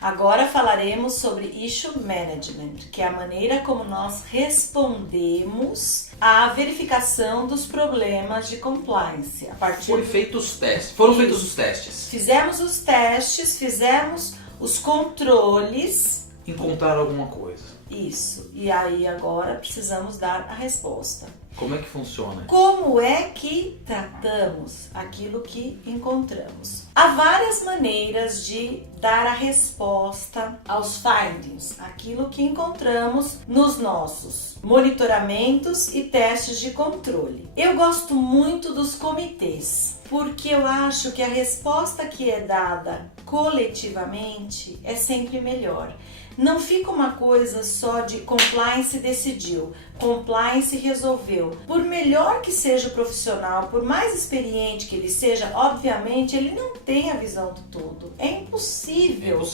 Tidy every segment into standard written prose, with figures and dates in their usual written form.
Agora falaremos sobre Issue Management, que é a maneira como nós respondemos à verificação dos problemas de compliance. Foram feitos os testes. Fizemos os testes, fizemos os controles. Encontraram alguma coisa. Isso. E aí agora precisamos dar a resposta. Como é que funciona? Como é que tratamos aquilo que encontramos? Há várias maneiras de dar a resposta aos findings, aquilo que encontramos nos nossos monitoramentos e testes de controle. Eu gosto muito dos comitês, porque eu acho que a resposta que é dada coletivamente é sempre melhor. Não fica uma coisa só de compliance decidiu, compliance resolveu. Por melhor que seja o profissional, por mais experiente que ele seja, obviamente ele não tem a visão do todo. É impossível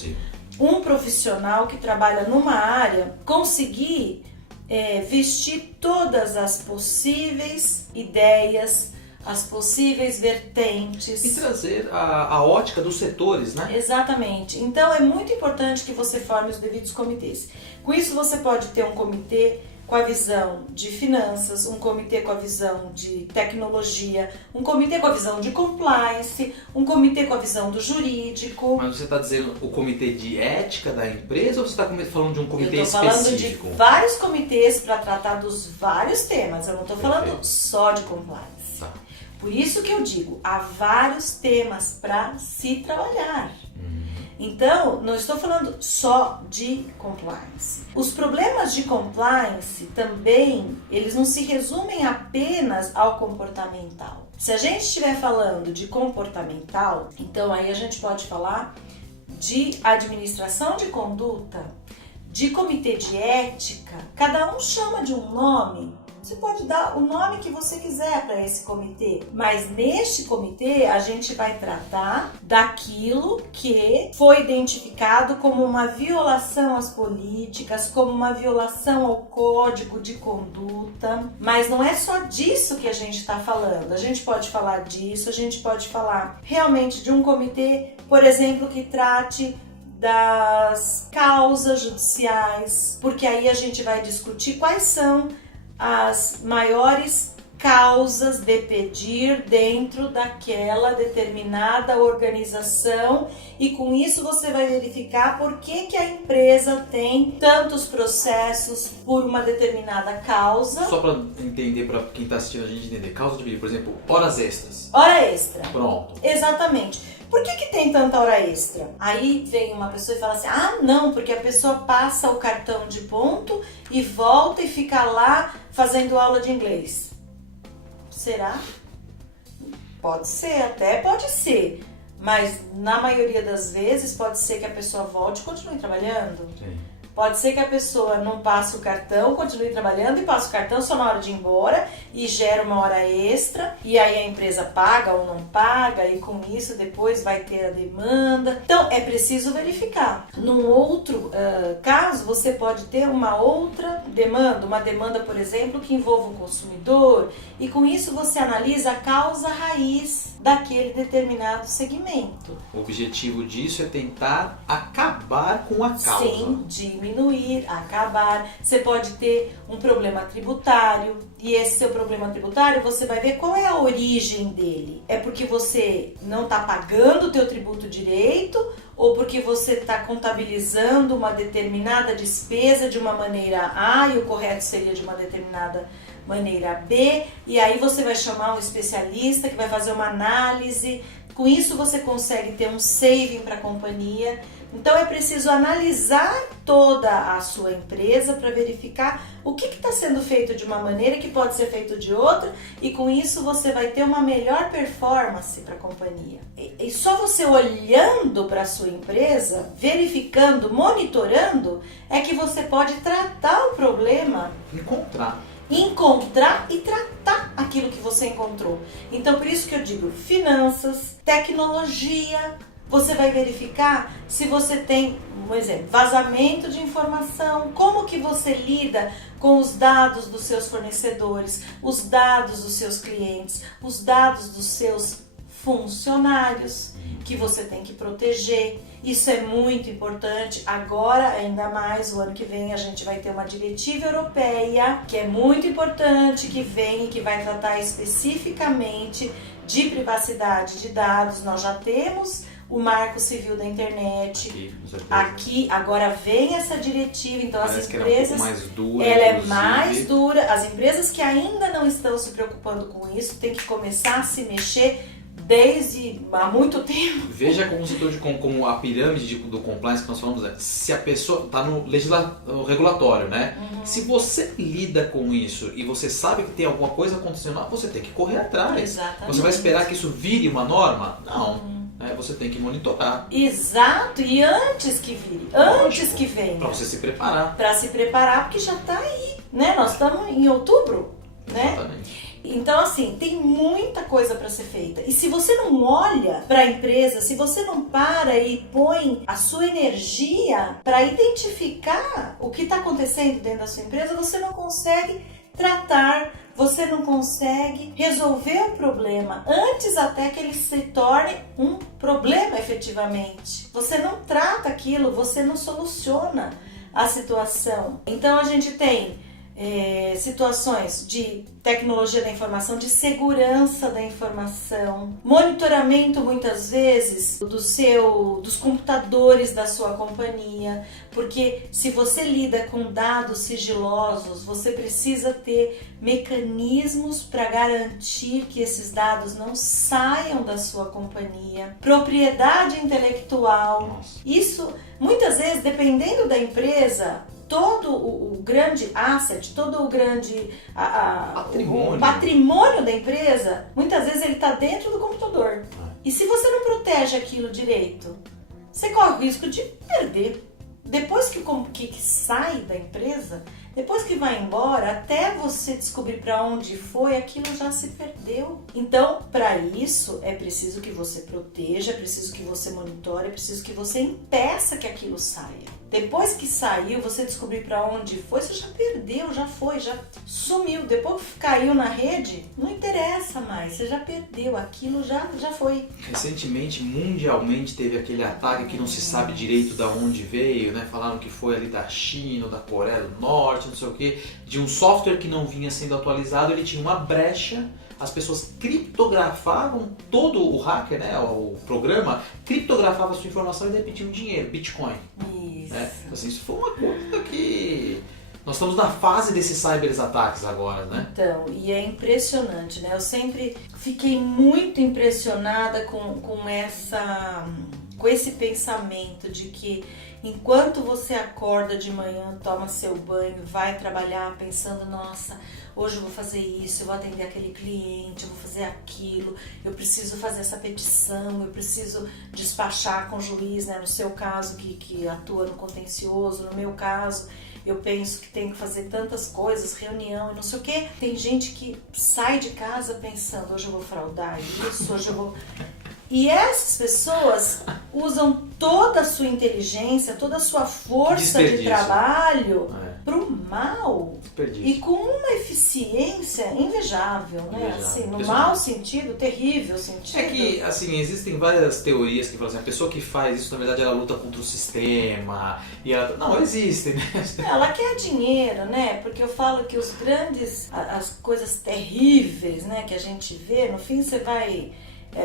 um profissional que trabalha numa área conseguir vestir todas as possíveis ideias, as possíveis vertentes. E trazer a ótica dos setores, né? Exatamente. Então é muito importante que você forme os devidos comitês. Com isso você pode ter um comitê com a visão de finanças, um comitê com a visão de tecnologia, um comitê com a visão de compliance, um comitê com a visão do jurídico. Mas você está dizendo o comitê de ética da empresa ou você está falando de um comitê específico? Eu estou falando de vários comitês para tratar dos vários temas. Eu não estou falando só de compliance. Tá. Por isso que eu digo, há vários temas para se trabalhar. Então, não estou falando só de compliance. Os problemas de compliance também, eles não se resumem apenas ao comportamental. Se a gente estiver falando de comportamental, então aí a gente pode falar de administração de conduta, de comitê de ética. Cada um chama de um nome. Você pode dar o nome que você quiser para esse comitê, mas neste comitê a gente vai tratar daquilo que foi identificado como uma violação às políticas, como uma violação ao código de conduta, mas não é só disso que a gente está falando. A gente pode falar disso, a gente pode falar realmente de um comitê, por exemplo, que trate das causas judiciais, porque aí a gente vai discutir quais são as maiores causas de pedir dentro daquela determinada organização e com isso você vai verificar por que a empresa tem tantos processos por uma determinada causa. Só para entender, para quem está assistindo a gente entender, causa de pedir, por exemplo, horas extras. Hora extra. Pronto. Exatamente. Por que tem tanta hora extra? Aí vem uma pessoa e fala assim, ah não, porque a pessoa passa o cartão de ponto e volta e fica lá fazendo aula de inglês. Será? Pode ser, até pode ser. Mas na maioria das vezes pode ser que a pessoa volte e continue trabalhando. Sim. Pode ser que a pessoa não passe o cartão, continue trabalhando e passe o cartão só na hora de ir embora e gera uma hora extra e aí a empresa paga ou não paga e com isso depois vai ter a demanda. Então é preciso verificar. Num outro caso você pode ter uma outra demanda, uma demanda por exemplo que envolva o consumidor e com isso você analisa a causa raiz daquele determinado segmento. O objetivo disso é tentar acabar com a causa. Sim, diminuir, acabar. Você pode ter um problema tributário e esse seu problema tributário você vai ver qual é a origem dele. É porque você não está pagando o teu tributo direito ou porque você está contabilizando uma determinada despesa de uma maneira A e o correto seria de uma determinada maneira B, e aí você vai chamar um especialista que vai fazer uma análise. Com isso você consegue ter um saving para a companhia. Então é preciso analisar toda a sua empresa para verificar o que está sendo feito de uma maneira que pode ser feito de outra e com isso você vai ter uma melhor performance para a companhia. E só você olhando para a sua empresa, verificando, monitorando, é que você pode tratar o problema. Encontrar e tratar aquilo que você encontrou. Então por isso que eu digo finanças, tecnologia. Você vai verificar se você tem, por exemplo, vazamento de informação, como que você lida com os dados dos seus fornecedores, os dados dos seus clientes, os dados dos seus funcionários que você tem que proteger. Isso é muito importante. Agora, ainda mais, o ano que vem a gente vai ter uma diretiva europeia que é muito importante, que vem e que vai tratar especificamente de privacidade de dados. Nós já temos o Marco Civil da Internet. Aqui, agora vem essa diretiva, então parece as que empresas... ela é um pouco mais dura, ela é inclusive. mais dura. As empresas que ainda não estão se preocupando com isso têm que começar a se mexer desde há muito tempo. Veja como o setor como a pirâmide do compliance que nós falamos, se a pessoa está no regulatório, né? Se você lida com isso e você sabe que tem alguma coisa acontecendo lá, você tem que correr atrás. Exatamente. Você vai esperar que isso vire uma norma? Não. Você tem que monitorar. Exato, e antes que vire, antes que venha. Para você se preparar. Para se preparar, porque já está aí, né? Nós estamos em outubro, né? Exatamente. Então, assim, tem muita coisa para ser feita. E se você não olha para a empresa, se você não para e põe a sua energia para identificar o que está acontecendo dentro da sua empresa, você não consegue tratar, você não consegue resolver o problema antes até que ele se torne um problema efetivamente. Você não trata aquilo, você não soluciona a situação. Então, a gente tem situações de tecnologia da informação, de segurança da informação, monitoramento muitas vezes dos computadores da sua companhia, porque se você lida com dados sigilosos, você precisa ter mecanismos para garantir que esses dados não saiam da sua companhia. Propriedade intelectual, isso muitas vezes, dependendo da empresa, todo o grande asset, todo o grande o patrimônio da empresa, muitas vezes ele está dentro do computador. E se você não protege aquilo direito, você corre o risco de perder. Depois que sai da empresa, depois que vai embora, até você descobrir para onde foi, aquilo já se perdeu. Então, para isso, é preciso que você proteja, é preciso que você monitore, é preciso que você impeça que aquilo saia. Depois que saiu, você descobrir para onde foi, você já perdeu, já foi, já sumiu. Depois que caiu na rede, não interessa mais, você já perdeu, aquilo já foi. Recentemente, mundialmente, teve aquele ataque que não se sabe direito de onde veio, né? Falaram que foi ali da China, da Coreia do Norte, não sei o que, de um software que não vinha sendo atualizado, ele tinha uma brecha. As pessoas criptografavam, todo o hacker, né, o programa, criptografava a sua informação e daí pediam dinheiro, Bitcoin. Isso. Né? Assim, isso foi uma coisa que... Nós estamos na fase desses cyberataques agora, né? Então, e é impressionante, né? Eu sempre fiquei muito impressionada com esse pensamento de que enquanto você acorda de manhã, toma seu banho, vai trabalhar pensando, nossa, hoje eu vou fazer isso, eu vou atender aquele cliente, eu vou fazer aquilo, eu preciso fazer essa petição, eu preciso despachar com o juiz, né? No seu caso, que atua no contencioso, no meu caso, eu penso que tenho que fazer tantas coisas, reunião e não sei o quê. Tem gente que sai de casa pensando, hoje eu vou fraudar isso, hoje eu vou... E essas pessoas usam toda a sua inteligência, toda a sua força de trabalho pro mal. E com uma eficiência invejável, né? Assim, no mau sentido, terrível sentido. É que, assim, existem várias teorias que falam assim, a pessoa que faz isso, na verdade, ela luta contra o sistema. E ela... Não, existem, né? Ela quer dinheiro, né? Porque eu falo que as coisas terríveis, né, que a gente vê, no fim você vai...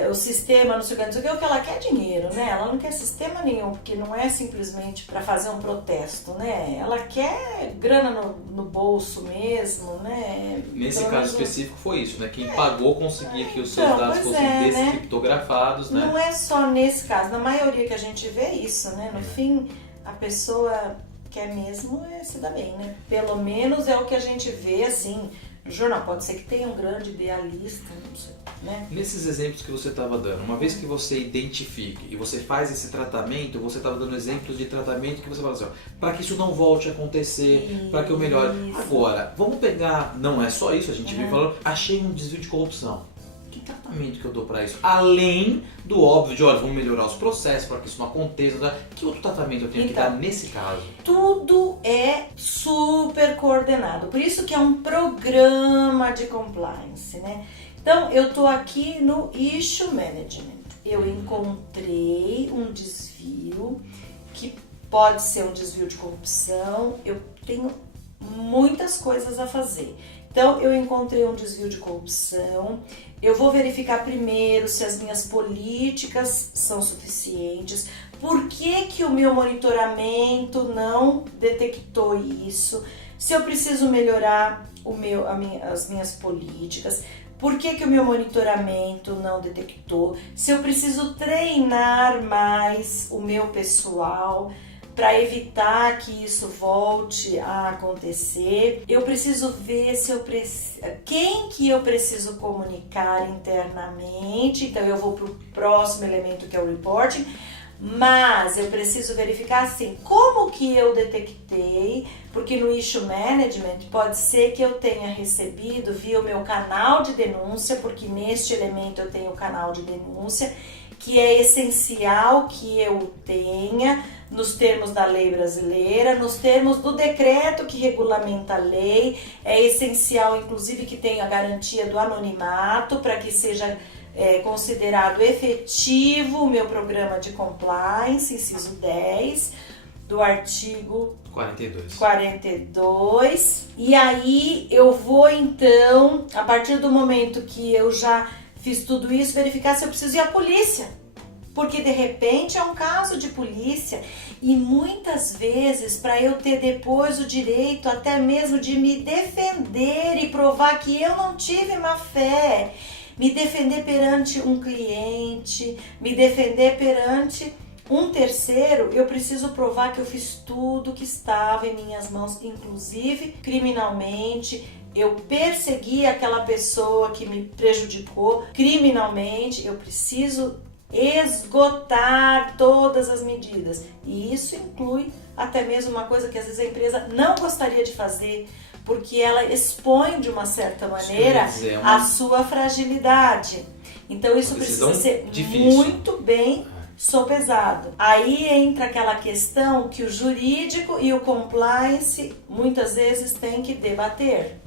o sistema, não sei o que ela quer é dinheiro, né? Ela não quer sistema nenhum, porque não é simplesmente para fazer um protesto, né? Ela quer grana no bolso mesmo, né? Nesse caso específico foi isso, né? Quem pagou conseguia que os seus dados fossem descriptografados, né? Não é só nesse caso, na maioria que a gente vê é isso, né? No fim, a pessoa quer mesmo se dar bem, né? Pelo menos é o que a gente vê, assim, no jornal. Pode ser que tenha um grande idealista, não sei. Né? Nesses exemplos que você estava dando, uma vez que você identifique e você faz esse tratamento, você estava dando exemplos de tratamento que você fala assim, para que isso não volte a acontecer, para que eu melhore. Agora, vamos pegar, não é só isso, a gente vem falando, achei um desvio de corrupção. Que tratamento que eu dou para isso? Além do óbvio de, olha, vamos melhorar os processos para que isso não aconteça. Tá? Que outro tratamento eu tenho que dar nesse caso? Tudo é super coordenado. Por isso que é um programa de compliance, né? Então, eu estou aqui no Issue Management. Eu encontrei um desvio que pode ser um desvio de corrupção. Eu tenho muitas coisas a fazer. Então, eu encontrei um desvio de corrupção, eu vou verificar primeiro se as minhas políticas são suficientes, por que o meu monitoramento não detectou isso, se eu preciso melhorar as minhas políticas, por que o meu monitoramento não detectou, se eu preciso treinar mais o meu pessoal, para evitar que isso volte a acontecer. Eu preciso ver quem que eu preciso comunicar internamente, então eu vou para o próximo elemento que é o reporting, mas eu preciso verificar assim, como que eu detectei, porque no Issue Management pode ser que eu tenha recebido via o meu canal de denúncia, porque neste elemento eu tenho o canal de denúncia, que é essencial que eu tenha nos termos da lei brasileira, nos termos do decreto que regulamenta a lei, é essencial inclusive que tenha a garantia do anonimato para que seja considerado efetivo o meu programa de compliance, inciso 10 do artigo 42. E aí eu vou então, a partir do momento que eu já fiz tudo isso, verificar se eu preciso ir à polícia. Porque de repente é um caso de polícia e muitas vezes para eu ter depois o direito até mesmo de me defender e provar que eu não tive má fé, me defender perante um cliente, me defender perante um terceiro, eu preciso provar que eu fiz tudo que estava em minhas mãos, inclusive criminalmente. Eu persegui aquela pessoa que me prejudicou criminalmente, eu preciso esgotar todas as medidas. E isso inclui até mesmo uma coisa que às vezes a empresa não gostaria de fazer, porque ela expõe de uma certa maneira a sua fragilidade. Então isso precisa ser muito bem sopesado. Aí entra aquela questão que o jurídico e o compliance muitas vezes têm que debater.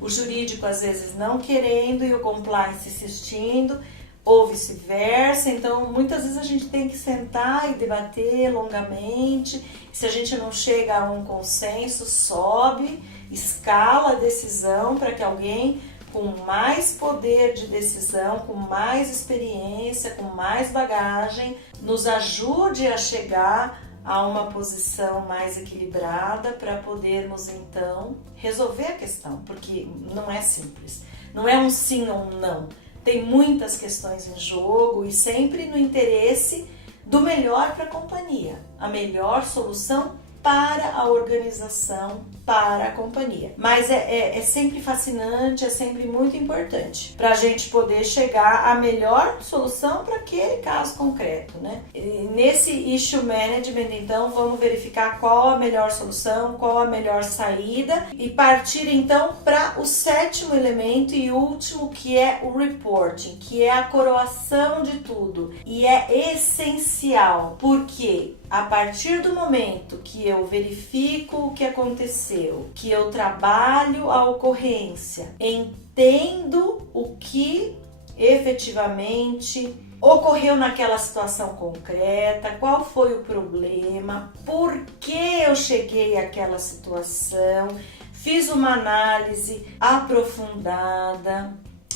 O jurídico às vezes não querendo e o compliance insistindo, ou vice-versa. Então muitas vezes a gente tem que sentar e debater longamente. Se a gente não chega a um consenso, sobe, escala a decisão para que alguém com mais poder de decisão, com mais experiência, com mais bagagem, nos ajude a chegar a uma posição mais equilibrada para podermos então resolver a questão, porque não é simples, não é um sim ou um não, tem muitas questões em jogo e sempre no interesse do melhor para a companhia, a melhor solução para a organização, para a companhia. Mas é sempre fascinante, é sempre muito importante para a gente poder chegar à melhor solução para aquele caso concreto, né? E nesse Issue Management, então, vamos verificar qual a melhor solução, qual a melhor saída e partir então para o sétimo elemento e último, que é o reporting, que é a coroação de tudo. E é essencial, porque a partir do momento que eu verifico o que aconteceu, que eu trabalho a ocorrência, entendo o que efetivamente ocorreu naquela situação concreta, qual foi o problema, por que eu cheguei àquela situação, fiz uma análise aprofundada,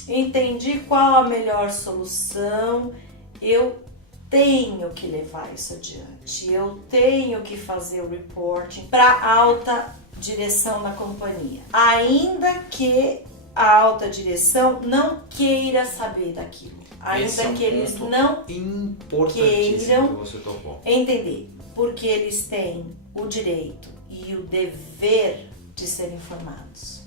entendi qual a melhor solução, eu tenho que levar isso adiante, eu tenho que fazer o reporting para a alta direção da companhia, ainda que a alta direção não queira saber daquilo, ainda que eles não queiram entender, porque eles têm o direito e o dever de ser informados.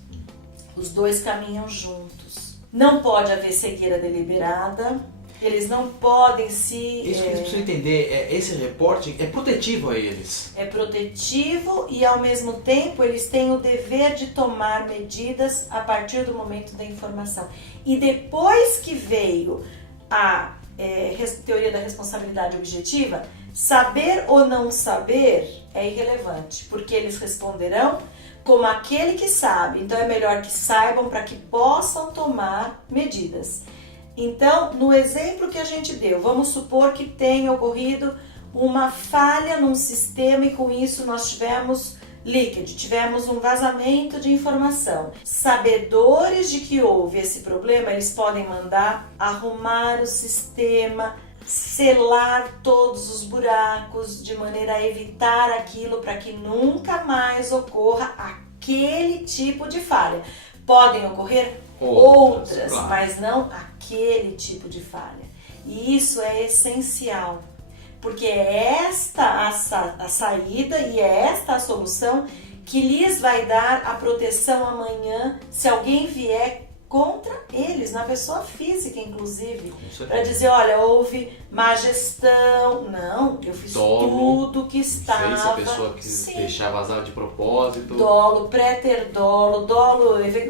Os dois caminham juntos. Não pode haver cegueira deliberada, Eles não podem se... Isso que eles precisam entender, esse reporting é protetivo a eles. É protetivo e, ao mesmo tempo, eles têm o dever de tomar medidas a partir do momento da informação. E depois que veio a teoria da responsabilidade objetiva, saber ou não saber é irrelevante, porque eles responderão como aquele que sabe. Então, é melhor que saibam para que possam tomar medidas. Então, no exemplo que a gente deu, vamos supor que tenha ocorrido uma falha num sistema e com isso nós tivemos leakage, tivemos um vazamento de informação. Sabedores de que houve esse problema, eles podem mandar arrumar o sistema, selar todos os buracos de maneira a evitar aquilo para que nunca mais ocorra aquele tipo de falha. Podem ocorrer outras, claro, mas não aquele tipo de falha. E isso é essencial, porque é esta a saída e é esta a solução que lhes vai dar a proteção amanhã se alguém vier contra eles, na pessoa física inclusive, para dizer, olha, houve má gestão. Não, eu fiz tudo que estava. Não sei se a pessoa quis deixar vazar de propósito. Dolo, préter-dolo,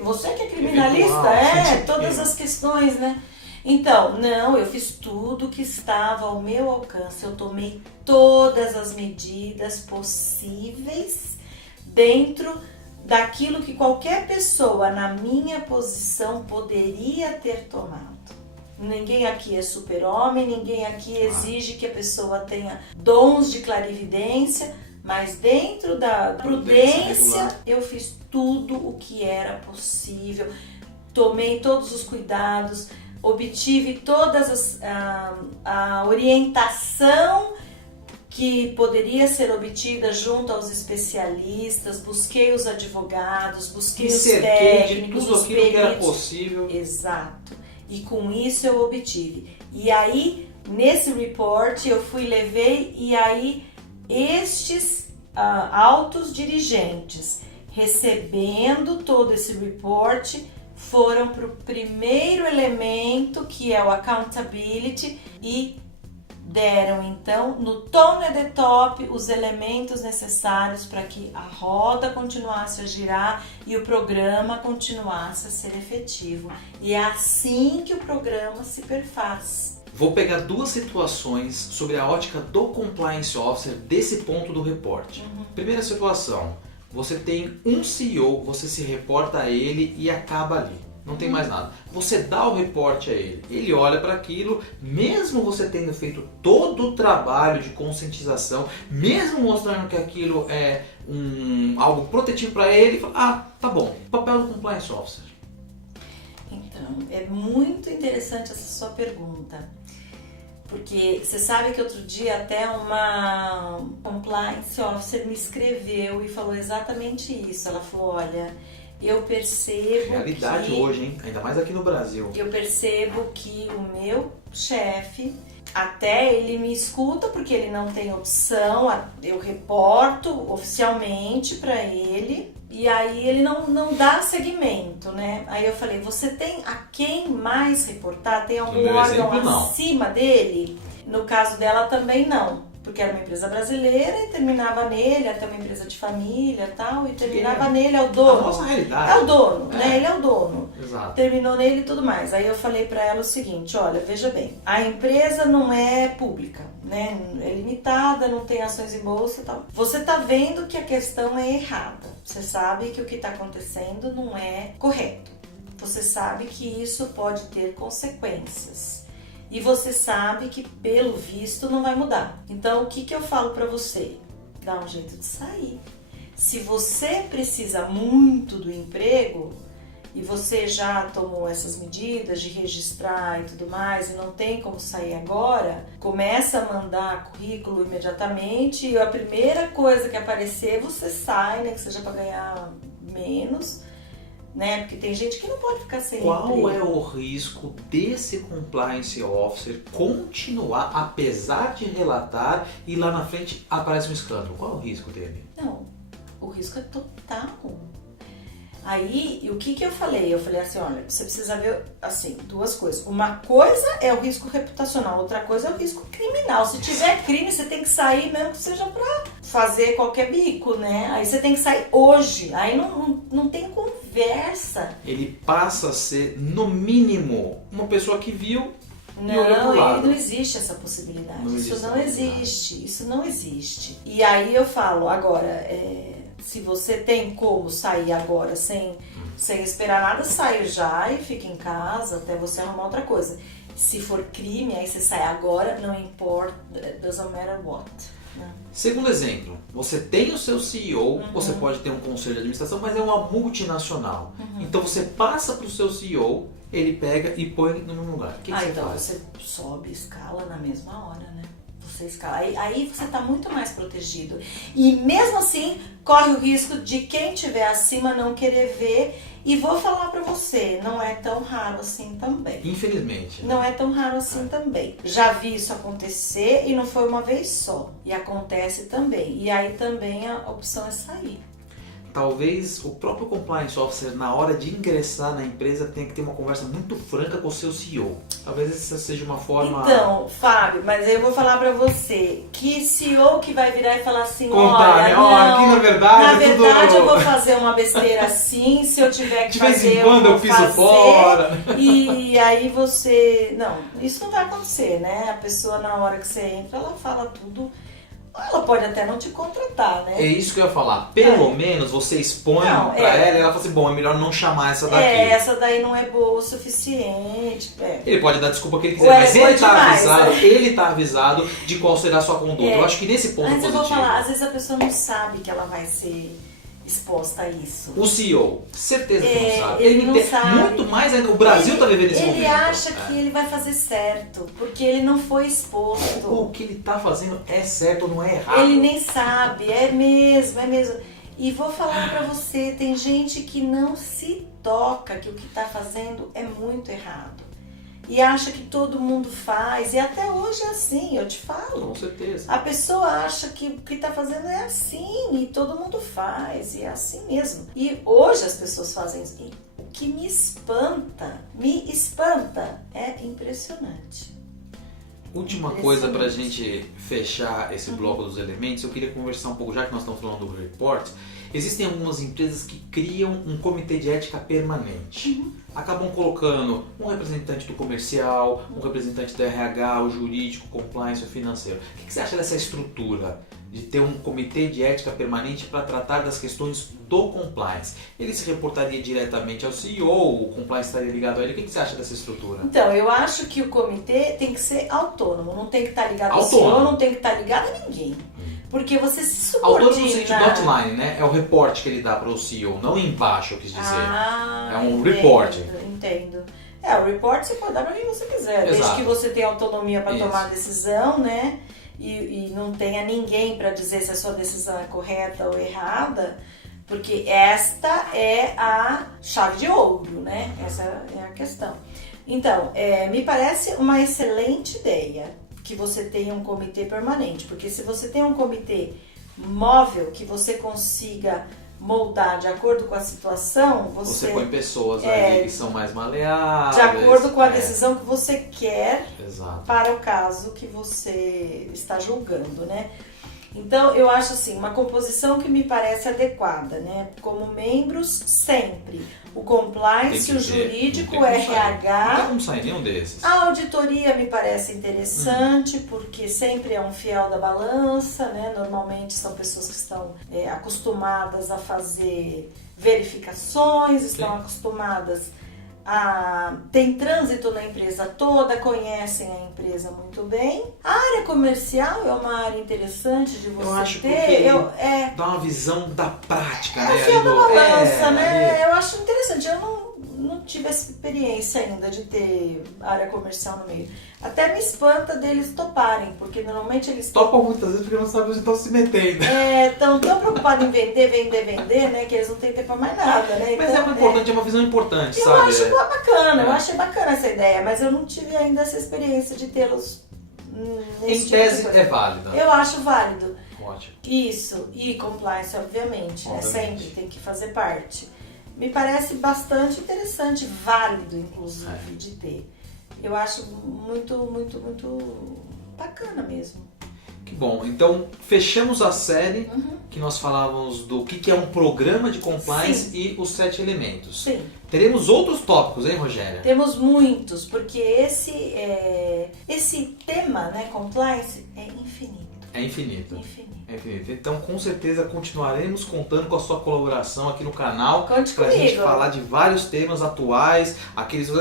você que é criminalista, todas as questões, né? Então, não, eu fiz tudo que estava ao meu alcance, eu tomei todas as medidas possíveis dentro daquilo que qualquer pessoa na minha posição poderia ter tomado. Ninguém aqui é super-homem, ninguém aqui exige que a pessoa tenha dons de clarividência, mas dentro da prudência eu fiz tudo o que era possível, tomei todos os cuidados, obtive todas a orientação que poderia ser obtida junto aos especialistas, busquei os advogados, busquei os técnicos, de tudo aquilo que era possível. Exato. E com isso eu obtive. E aí, nesse report, eu levei, e aí estes altos dirigentes, recebendo todo esse report, foram para o primeiro elemento, que é o accountability, e deram então no tone at the top os elementos necessários para que a roda continuasse a girar e o programa continuasse a ser efetivo. E é assim que o programa se perfaz. Vou pegar duas situações sobre a ótica do Compliance Officer desse ponto do report. Primeira situação, você tem um CEO, você se reporta a ele e acaba ali. Não tem mais nada. Você dá o reporte a ele, ele olha para aquilo, mesmo você tendo feito todo o trabalho de conscientização, mesmo mostrando que aquilo é algo protetivo para ele, fala, tá bom, papel do Compliance Officer. Então, é muito interessante essa sua pergunta, porque você sabe que outro dia até uma Compliance Officer me escreveu e falou exatamente isso. Ela falou, olha, eu percebo realidade hoje, hein? Ainda mais aqui no Brasil. Eu percebo que o meu chefe, até ele me escuta porque ele não tem opção, eu reporto oficialmente para ele e aí ele não dá seguimento, né? Aí eu falei, você tem a quem mais reportar? Tem algum órgão acima dele? No caso dela também não. Porque era uma empresa brasileira e terminava nele, até uma empresa de família e tal, e terminava nele, é o dono. A nossa realidade. É o dono, né? Ele é o dono. Exato. Terminou nele e tudo mais. Aí eu falei pra ela o seguinte, olha, veja bem, a empresa não é pública, né? É limitada, não tem ações em bolsa e tal. Você tá vendo que a questão é errada. Você sabe que o que tá acontecendo não é correto. Você sabe que isso pode ter consequências. E você sabe que, pelo visto, não vai mudar. Então, o que eu falo pra você? Dá um jeito de sair. Se você precisa muito do emprego e você já tomou essas medidas de registrar e tudo mais e não tem como sair agora, começa a mandar currículo imediatamente e a primeira coisa que aparecer, você sai, né? Que seja pra ganhar menos, né? Porque tem gente que não pode ficar sem emprego. Qual é o risco desse Compliance Officer continuar, apesar de relatar, e lá na frente aparece um escândalo? Qual é o risco dele? Não, o risco é total. Aí, e o que eu falei? Eu falei assim, olha, você precisa ver, assim, duas coisas. Uma coisa é o risco reputacional, outra coisa é o risco criminal. Se tiver crime, você tem que sair, mesmo que seja pra fazer qualquer bico, né? Aí você tem que sair hoje, aí não tem conversa. Ele passa a ser, no mínimo, uma pessoa que viu e olhou pro Não, lado. não existe essa possibilidade. Não Isso existe não essa existe. Isso não existe. E aí eu falo, agora, se você tem como sair agora sem esperar nada, sai já e fica em casa até você arrumar outra coisa. Se for crime, aí você sai agora, não importa, doesn't matter what. Né? Segundo exemplo, você tem o seu CEO, você pode ter um conselho de administração, mas é uma multinacional. Então você passa para o seu CEO, ele pega e põe no mesmo lugar. O que você então faz? você sobe, escala na mesma hora, né? Você escala. Aí você está muito mais protegido. E mesmo assim, corre o risco de quem estiver acima não querer ver. E vou falar para você, não é tão raro assim também. Infelizmente. Né? Não é tão raro assim também. Já vi isso acontecer e não foi uma vez só. E acontece também. E aí também a opção é sair. Talvez o próprio compliance officer, na hora de ingressar na empresa, tenha que ter uma conversa muito franca com o seu CEO. Talvez essa seja uma forma... Então, Fábio, mas eu vou falar pra você, que CEO que vai virar e falar assim, Contar, né? olha, Aqui na verdade é tudo... eu vou fazer uma besteira assim, se eu tiver que de vez fazer, em quando eu vou piso fazer, fora. E aí você... Não, isso não vai acontecer, né? A pessoa, na hora que você entra, ela fala tudo... Ela pode até não te contratar, né? É isso que eu ia falar. Pelo menos você expõe pra ela e ela fala assim, bom, é melhor não chamar essa daqui. Essa daí não é boa o suficiente. Ele pode dar desculpa que ele quiser, mas ele tá avisado, ele tá avisado de qual será a sua conduta. Eu acho que nesse ponto mas positivo... eu vou falar, às vezes a pessoa não sabe que ela vai ser exposta a isso. O CEO, certeza que não sabe. Ele não sabe. Muito mais ainda, o Brasil tá vivendo esse momento. Ele acha que ele vai fazer certo, porque ele não foi exposto. O que ele tá fazendo é certo ou não é errado. Ele nem sabe, é mesmo. E vou falar pra você, tem gente que não se toca que o que tá fazendo é muito errado. E acha que todo mundo faz, e até hoje é assim, eu te falo. Com certeza. A pessoa acha que o que está fazendo é assim, e todo mundo faz, e é assim mesmo. E hoje as pessoas fazem isso. E o que me espanta, é impressionante. Última coisa pra gente fechar esse bloco dos elementos, eu queria conversar um pouco, já que nós estamos falando do report. Existem algumas empresas que criam um comitê de ética permanente. Acabam colocando um representante do comercial, um representante do RH, o jurídico, compliance, o financeiro. O que você acha dessa estrutura de ter um comitê de ética permanente para tratar das questões do compliance? Ele se reportaria diretamente ao CEO, o compliance estaria ligado a ele. O que você acha dessa estrutura? Então, eu acho que o comitê tem que ser autônomo, não tem que estar ligado ao CEO, não tem que estar ligado a ninguém. Porque você se subordina... Autônomo no sentido do outline, né? É o reporte que ele dá para o CEO, não embaixo, eu quis dizer. É um report. Entendo. O report você pode dar para quem você quiser, Exato. desde que você tenha autonomia para tomar a decisão, né? E não tenha ninguém para dizer se a sua decisão é correta ou errada, porque esta é a chave de ouro, né? Essa é a questão. Então, me parece uma excelente ideia que você tenha um comitê permanente, porque se você tem um comitê móvel que você consiga moldar de acordo com a situação, você põe pessoas ali que são mais maleáveis. De acordo com a decisão que você quer. Exato. Para o caso que você está julgando, né? Então, eu acho assim, uma composição que me parece adequada, né? Como membros, sempre. O compliance, o jurídico, o RH. Não tem como sair nenhum desses. A auditoria me parece interessante, porque sempre é um fiel da balança, né? Normalmente são pessoas que estão acostumadas a fazer verificações, estão acostumadas tem trânsito na empresa toda, conhecem a empresa muito bem. A área comercial é uma área interessante de você eu acho ter. Dá uma visão da prática, né? É o fio da balança, né? Eu acho interessante. Eu não tive essa experiência ainda de ter área comercial no meio. Até me espanta deles toparem, porque normalmente eles topam muitas vezes porque não sabem onde estão se metendo. Estão tão preocupados em vender, né? Que eles não têm tempo pra mais nada, né? Mas então, é uma visão importante, eu sabe? Acho bacana, eu achei bacana essa ideia, mas eu não tive ainda essa experiência de tê-los em tese é válido. Eu acho válido. Ótimo. Isso, e compliance, obviamente, né? Sempre tem que fazer parte. me parece bastante interessante, válido, inclusive, de ter. Eu acho muito, muito, muito bacana mesmo. Que bom. Então, fechamos a série que nós falávamos do que é um programa de compliance e os 7 elementos. Sim. Teremos outros tópicos, hein, Rogéria? Temos muitos, porque esse tema, né, compliance, é infinito. É infinito. Infinito. É infinito. Então, com certeza, continuaremos contando com a sua colaboração aqui no canal. Conte pra comigo. gente falar de vários temas atuais.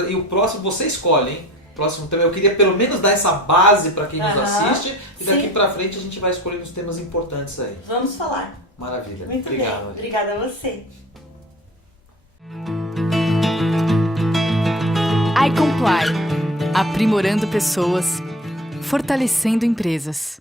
E o próximo você escolhe, hein? Próximo tema, eu queria pelo menos dar essa base para quem nos assiste. E daqui para frente a gente vai escolher uns temas importantes aí. Vamos falar. Maravilha. Muito Obrigado. bem. Obrigada a você. iComply. Aprimorando pessoas, fortalecendo empresas.